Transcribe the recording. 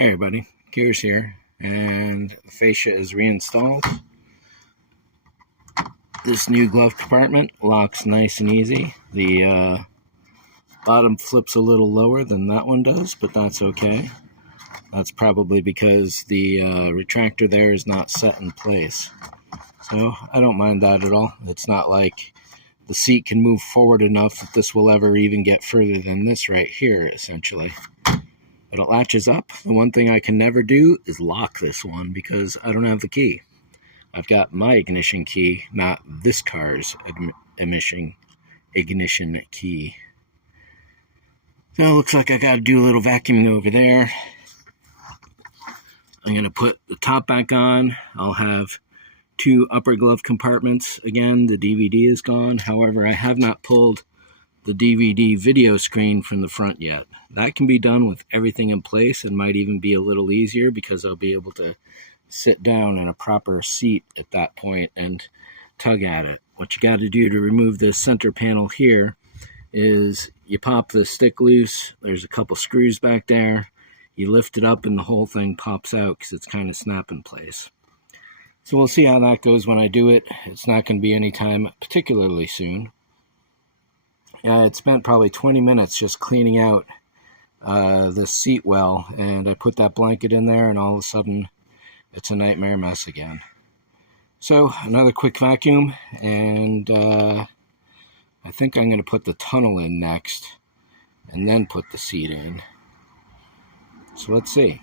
Hey everybody, Gears here, and the fascia is reinstalled. This new glove compartment locks nice and easy. The bottom flips a little lower than that one does, but that's okay. That's probably because the retractor there is not set in place. So I don't mind that at all. It's not like the seat can move forward enough that this will ever even get further than this right here, essentially. But it latches up. The one thing I can never do is lock this one because I don't have the key. I've got my ignition key, not this car's ignition key. So it looks like I got to do a little vacuuming over there. I'm going to put the top back on. I'll have two upper glove compartments. Again, the DVD is gone. However, I have not pulled the DVD video screen from the front yet. That can be done with everything in place and might even be a little easier because I'll be able to sit down in a proper seat at that point and tug at it. What you got to do to remove this center panel here is you pop the stick loose. There's a couple screws back there. You lift it up and the whole thing pops out because it's kind of snap in place. So we'll see how that goes when I do it. It's not going to be anytime particularly soon. Yeah, it spent probably 20 minutes just cleaning out the seat well, and I put that blanket in there and all of a sudden it's a nightmare mess again. So another quick vacuum, and I think I'm going to put the tunnel in next and then put the seat in. So let's see.